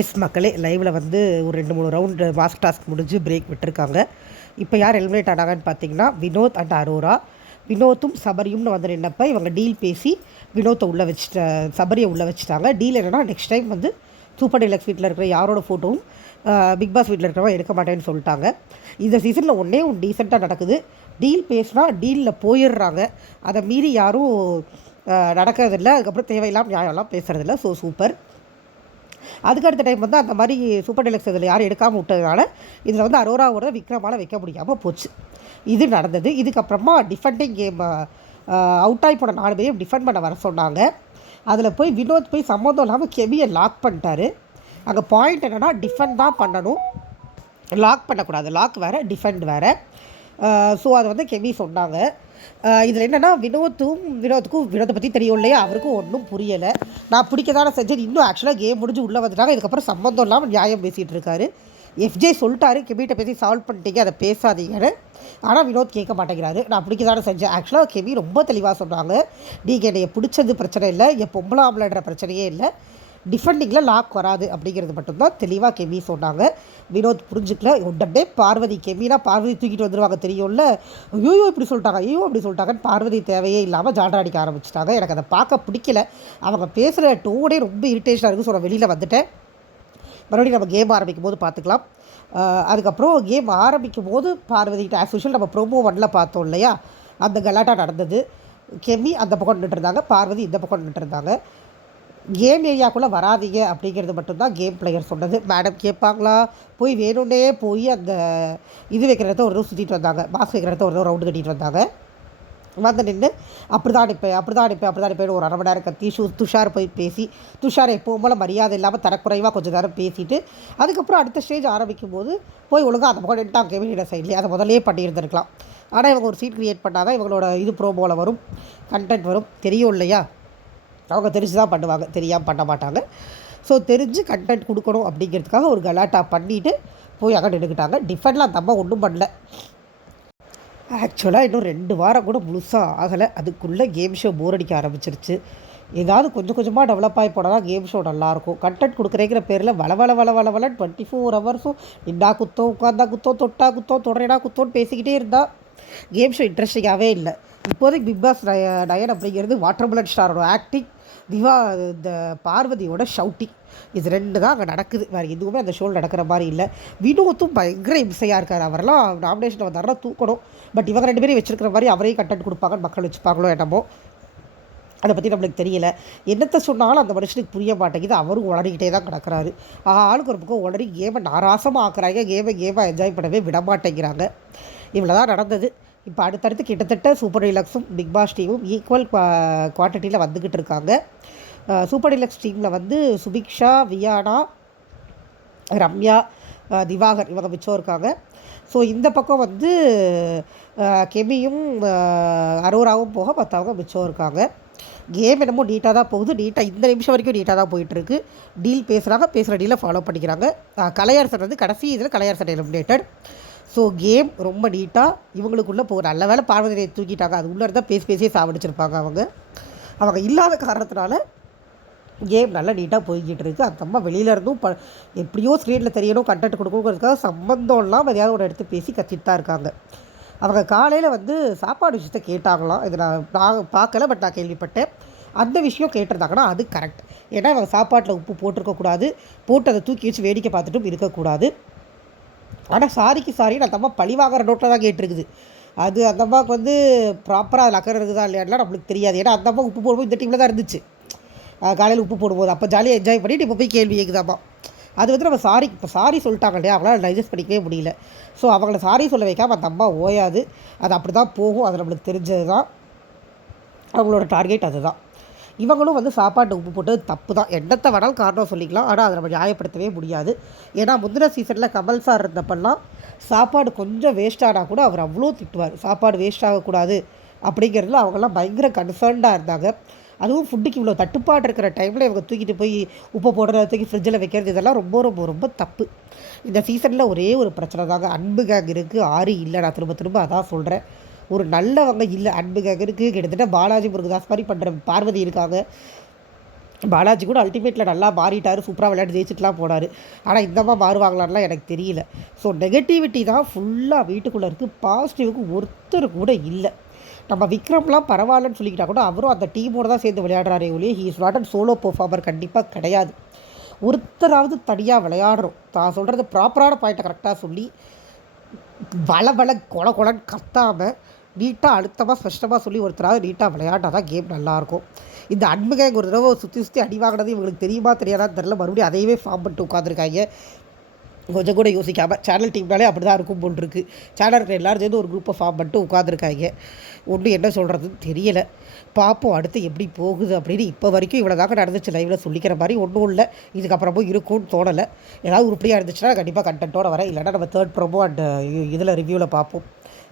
S மக்களே லைவில் வந்து ஒரு ரெண்டு மூணு ரவுண்டு மாஸ்க் டாஸ்க் முடிஞ்சு பிரேக் விட்டுருக்காங்க. இப்போ யார் எலிமினேட் ஆனாங்கன்னு பார்த்தீங்கன்னா வினோத் அண்ட் அரோரா. வினோத்தும் சபரியும்னு வந்து நின்னப்போ இவங்க டீல் பேசி வினோத்தை உள்ளே வச்சுட்ட சபரியை உள்ளே வச்சுட்டாங்க. டீல் என்னென்னா நெக்ஸ்ட் டைம் வந்து சூப்பர் டீலக்ஸ் வீட்டில் இருக்கிற யாரோட ஃபோட்டோவும் பிக் பாஸ் வீட்டில் இருக்கிறவங்க எடுக்க மாட்டேன்னு சொல்லிட்டாங்க. இந்த சீசனில் ஒன்றே ஒன்று டீசெண்டாக நடக்குது. டீல் பேசினா டீலில் போயிடுறாங்க. அதை மீறி யாரும் நடக்கிறதில்ல. அதுக்கப்புறம் தேவையில்லாம நியாயம்லாம் பேசுகிறதில்ல ஸோ சூப்பர் அதுக்கு அடுத்த டைம் வந்து அந்த மாதிரி சூப்பர் டெலக்ஸ் இதில் யாரும் எடுக்காமல் விட்டதுனால இதில் வந்து அரோராவோட விக்ரமால வைக்க முடியாமல் போச்சு. இது நடந்தது. இதுக்கப்புறமா டிஃபெண்டிங் கேம் அவுட் ஆகி போன நாலு பேரையும் டிஃபெண்ட் பண்ண வர சொன்னாங்க. அதில் போய் வினோத் போய் சம்மந்தம் இல்லாமல் கெவியை லாக் பண்ணிட்டாரு. அங்கே பாயிண்ட் என்னென்னா டிஃபெண்ட் தான் பண்ணணும். லாக் பண்ணக்கூடாது. லாக் வேறு டிஃபெண்ட் வேறு. ஸோ அதை வந்து கெவி சொன்னாங்க. இதில் என்னென்னா வினோத்தும் வினோத்துக்கும் வினோத்தை பற்றி தெரியும் இல்லையா? அவருக்கும் ஒன்றும் புரியலை. நான் பிடிக்க தானே செஞ்சேன். இன்னும் ஆக்சுவலாக கேம் முடிஞ்சு உள்ளே வந்துட்டாங்க இதுக்கப்புறம் சம்மந்தம் இல்லாமல் நியாயம் பேசிகிட்டு இருக்காரு. எஃப்ஜே சொல்லிட்டாரு. கெமிட்ட பேசி சால்வ் பண்ணிட்டீங்க. அதை பேசாதீங்கன்னு. ஆனால் வினோத் கேட்க மாட்டேங்கிறாரு. நான் பிடிக்க தானே செஞ்சேன் ஆக்சுவலாக கெமி ரொம்ப தெளிவாக சொன்னாங்க நீங்கள் என்னைய பிடிச்சது பிரச்சனை இல்லை. என் பொம்பளை ஆம்பளைன்ற பிரச்சனையே இல்லை. டிஃபெண்டிங்கில் லாக் வராது அப்படிங்கிறது மட்டும்தான் தெளிவாக கெமி சொன்னாங்க. வினோத் புரிஞ்சுக்கல. உடனே பார்வதி கெமினா பார்வதி தூக்கிட்டு வந்துடுவாங்க தெரியும்ல. ஐயோ இப்படி சொல்லிட்டாங்க. ஐயோ அப்படி சொல்லிட்டாங்கன்னு பார்வதி தேவையே இல்லாமல் ஜால்ரா அடிக்க ஆரம்பிச்சிட்டாங்க. எனக்கு அதை பார்க்க பிடிக்கல. அவங்க பேசுகிற டோனே ரொம்ப இரிட்டேஷனாக இருக்குது ஸோ நான் வெளியில் வந்துட்டேன். மறுபடியும் நம்ம கேம் ஆரம்பிக்கும் போது பார்த்துக்கலாம் அதுக்கப்புறம் கேம் ஆரம்பிக்கும் போது பார்வதிக்கிட்ட ஆஸ் யூஷுவல் நம்ம ப்ரோமோ ஒன்னில் பார்த்தோம் இல்லையா? அந்த கலாட்டா நடந்தது. கெமி அந்த பக்கம் நின்றுருந்தாங்க பார்வதி இந்த பக்கம் நின்றுருந்தாங்க கேம் ஏரியாக்குள்ளே வராதீங்க அப்படிங்கிறது மட்டும்தான் கேம் பிளேயர் சொன்னது. மேடம் கேட்பாங்களா? போய் வேணும்னே போய் அந்த இது வைக்கிற இடத்த ஒரு தூரம் சுற்றிட்டு வந்தாங்க. மாஸ்க் வைக்கிற இடத்த ஒரு தூரம் ரவுண்டு கட்டிட்டு வந்தாங்க. வந்து நின்று அப்படி தான் அனுப்பேன் அப்படி தான் அனுப்பேன் அப்படி தான் அனுப்பேன் ஒரு அரை மணி நேரம் கத்தி ஷூ துஷார் போய் பேசி துஷார் எப்பவும் போல் மரியாதை இல்லாமல் தரக்குறைவாக கொஞ்சம் நேரம் பேசிட்டு அதுக்கப்புறம் அடுத்த ஸ்டேஜ் ஆரம்பிக்கும் போது போய் ஒழுங்காக அந்த பக்கம் நின்ட்டாங்க கெவினியோட சைட்லேயே அதை முதலே பண்ணியிருந்திருக்கலாம். ஆனால் இவங்க ஒரு சீட் க்ரியேட் பண்ணால் தான் இவங்களோட இது ப்ரோமோவில் வரும் கண்டென்ட் வரும். தெரியும் இல்லையா? அவங்க தெரிஞ்சு தான் பண்ணுவாங்க தெரியாமல் பண்ண மாட்டாங்க. ஸோ தெரிஞ்சு கண்டென்ட் கொடுக்கணும் அப்படிங்கிறதுக்காக ஒரு கலாட்டா பண்ணிவிட்டு போய் அங்கே நின்றுக்கிட்டாங்க டிஃபன்லாம் அந்த அம்மா ஒன்றும் பண்ணல. ஆக்சுவலாக இன்னும் ரெண்டு வாரம் கூட முழுசாக ஆகலை. அதுக்குள்ளே கேம் ஷோ போர் அடிக்க ஆரம்பிச்சிருச்சு. ஏதாவது கொஞ்சம் கொஞ்சமாக டெவலப் ஆகி போனால் தான் கேம் ஷோ நல்லாயிருக்கும். கண்டென்ட் கொடுக்குறேங்கிற பேரில் வள வள வள வள வள டுவெண்ட்டி ஃபோர் ஹவர்ஸும் இந்தா குத்தம் உட்காந்தா குத்தம் தொட்டா குத்தம் தொடரடா குத்தோன்னு பேசிக்கிட்டே இருந்தால் கேம் ஷோ இன்ட்ரெஸ்டிங்காகவே இல்லை. இப்போதைக்கு பிக் பாஸ் நய நயன் அப்படிங்கிறது வாட்டர் புல்லட் ஸ்டாரோட ஆக்டிங் திவா இந்த பார்வதியோட ஷவுட்டிங் இது ரெண்டு தான் அங்கே நடக்குது. வேறு எதுவுமே அந்த ஷோவில் நடக்கிற மாதிரி இல்லை. வினோத்தும் பயங்கர இம்சையாக இருக்கார். அவரெல்லாம் நாமினேஷன் வந்தாருன்னா தூக்கணும். பட் இவங்க ரெண்டு பேரும் வச்சிருக்கிற மாதிரி அவரே கண்டென்ட் கொடுப்பாங்கன்னு மக்கள் வச்சுப்பாங்களோ என்னமோ. அதை பற்றி நம்மளுக்கு தெரியல. என்னத்தை சொன்னாலும் அந்த மனுஷனுக்கு புரிய மாட்டேங்குது. அவரும் உளறிக்கிட்டே தான் கிடக்கிறாரு. ஆளுக்கு ஒரு பக்கம் உளறி கேமை நாராசமாக ஆக்குறாங்க. கேமை கேமை என்ஜாய் பண்ணவே விட மாட்டேங்கிறாங்க இவ்வளோ தான் நடந்தது. இப்போ அடுத்தடுத்து கிட்டத்தட்ட சூப்பர் டிலக்ஸும் பிக் பாஸ் டீமும் ஈக்குவல் குவான்டிட்டியில் வந்துக்கிட்டு இருக்காங்க. சூப்பர் டிலக்ஸ் டீமில் வந்து சுபிக்ஷா வியானா ரம்யா திவாகர் இவங்க மிச்சம் இருக்காங்க. ஸோ இந்த பக்கம் வந்து கெமியும் அரோராவும் போக மற்றவங்க மிச்சம் இருக்காங்க. கேம் என்னமோ நீட்டாக தான் போகுது. நீட்டாக இந்த நிமிஷம் வரைக்கும் நீட்டாக தான் போயிட்டுருக்கு டீல் பேசுகிறாங்க பேசுகிற டீலை ஃபாலோ பண்ணிக்கிறாங்க. கலையரசன் வந்து கடைசி இதில் கலையரசன் எலிமினேட்டட் ஸோ கேம் ரொம்ப நீட்டாக இவங்களுக்குள்ளே போ நல்ல வேலை பார்வதியை தூக்கிட்டாங்க. அது உள்ளே இருந்தால் பேசி பேசியே சாவடிச்சிருப்பாங்க அவங்க. அவங்க இல்லாத காரணத்தினால கேம் நல்லா நீட்டாக போய்கிட்டு இருக்குது அந்த அம்மா வெளியில இருந்தும் ப எப்படியோ ஸ்க்ரீனில் தெரியணும் கண்டென்ட் கொடுக்கணுங்கிறதுக்காக சம்மந்தம் இல்லாமல் எதையாவது ஒரு எடுத்து பேசி கத்திட்டு தான் இருக்காங்க. அவங்க காலையில் வந்து சாப்பாடு விஷயத்த கேட்டாங்களாம். இது நான் நான் பார்க்கல பட் நான் கேள்விப்பட்டேன். அந்த விஷயம் கேட்டிருந்தாங்கன்னா அது கரெக்ட் ஏன்னா அவங்க சாப்பாட்டில் உப்பு போட்டிருக்கக்கூடாது. போட்டு அதை தூக்கி வச்சு வேடிக்கை பார்த்துட்டும் இருக்கக்கூடாது. ஆனால் சாரிக்கு சாரி நான் தம்மா பழி வாங்குற நோட்டில் தான் கேட்டிருக்குது. அது அந்த அம்மாவுக்கு வந்து ப்ராப்பராக அதில் அக்கறை இருக்குதா இல்லையான்லாம் நம்மளுக்கு தெரியாது. ஏன்னா அந்த அம்மா உப்பு போடும்போது இந்த டீமில் தான் இருந்துச்சு. காலையில் உப்பு போடும்போது. அப்போ ஜாலியாக என்ஜாய் பண்ணிட்டு இப்போ போய் கேள்வி கேட்குதாம்மா அது வந்து நம்ம சாரி இப்போ சாரி சொல்லிட்டாங்க இல்லையா? அவங்களால டைஜஸ்ட் பண்ணிக்கவே முடியல. ஸோ அவங்கள சாரி சொல்ல வைக்காம அந்த அம்மா ஓயாது. அது அப்படி தான் போகும். அது நம்மளுக்கு தெரிஞ்சது தான் அவங்களோட டார்கெட் அதுதான். இவங்களும் வந்து சாப்பாட்டு உப்பு போட்டது தப்பு தான் என்னத்தை வேணாலும் காரணம் சொல்லிக்கலாம். ஆனால் அதை நம்ம நியாயப்படுத்தவே முடியாது. ஏன்னா முந்தின சீசனில் கமல் சார் இருந்தப்பெல்லாம் சாப்பாடு கொஞ்சம் வேஸ்ட் ஆனால் கூட அவர் அவ்வளோ திட்டுவார். சாப்பாடு வேஸ்ட் ஆகக்கூடாது அப்படிங்கிறதுல அவங்கெல்லாம் பயங்கர கன்சர்ன்டாக இருந்தாங்க. அதுவும் ஃபுட்டுக்கு இவ்வளோ தட்டுப்பாடு இருக்கிற டைமில் இவங்க தூக்கிட்டு போய் உப்பு போடுறத தூக்கி ஃப்ரிட்ஜில் வைக்கிறது இதெல்லாம் ரொம்ப ரொம்ப ரொம்ப தப்பு. இந்த சீசனில் ஒரே ஒரு பிரச்சனை தாங்க. அன்பு கேங் இருக்குது ஆறு இல்லை. நான் திரும்ப திரும்ப அதான் சொல்கிறேன் ஒரு நல்லவங்க இல்லை அன்பு கிட்டத்தட்ட பாலாஜி முருகதாஸ் மாதிரி பண்ணுற பார்வதி இருக்காங்க. பாலாஜி கூட அல்டிமேட்டில் நல்லா மாறிட்டார் சூப்பராக விளையாட்டு ஜெயிச்சுட்டுலாம் போனார். ஆனால் இந்தமாக மாறுவாங்களான்லாம் எனக்கு தெரியல. ஸோ நெகட்டிவிட்டி தான் ஃபுல்லாக வீட்டுக்குள்ளே இருக்குது பாசிட்டிவுக்கு ஒருத்தர் கூட இல்லை. நம்ம விக்ரம்லாம் பரவாயில்லன்னு சொல்லிக்கிட்டா கூட அவரும் அந்த டீமோட தான் சேர்ந்து விளையாடுறாரே ஒழிய he is not and solo performer கண்டிப்பாக கிடையாது. ஒருத்தராவது தனியாக விளையாடுறோம். தான் சொல்கிறது ப்ராப்பரான பாயிண்ட்டை கரெக்டாக சொல்லி வள வள கொல கொலன்னு கத்தாமல் நீட்டாக அழுத்தமாக ஸ்பஷ்டமாக சொல்லி ஒருத்தராவது நீட்டாக விளையாண்டா தான் கேம் நல்லாயிருக்கும். இந்த அன்புகை ஒரு தடவை சுற்றி சுற்றி அடி வாங்கினது இவங்களுக்கு தெரியுமா தெரியாதான்னு தெரில மறுபடியும் அதையவே ஃபார்ம் பண்ணிட்டு உட்காந்துருக்காங்க கொஞ்சம் கூட யோசிக்காமல் சேனல் டீம்னாலே அப்படி தான் இருக்கும் போல் இருக்குது சேனல் இருக்கிற எல்லாரும் சேர்ந்து ஒரு குரூப்பை ஃபார்ம் பண்ணிட்டு உட்காந்துருக்காங்க ஒன்றும் என்ன சொல்கிறதுன்னு தெரியலை. பார்ப்போம் அடுத்து எப்படி போகுது அப்படின்னு இப்போ வரைக்கும் இவ்வளோ தாக்க நடந்துச்சு லைவில் சொல்லிக்கிற மாதிரி ஒன்றும் இல்லை. இதுக்கப்புறமும் இருக்கும்னு தோணலை. ஏதாவது உருப்படியாக இருந்துச்சுன்னா கண்டிப்பாக கண்டென்ட்டோட வரேன். இல்லைன்னா நம்ம தேர்ட் ப்ரோமோ அண்ட் இதில் ரிவ்யூவில் பார்ப்போம்.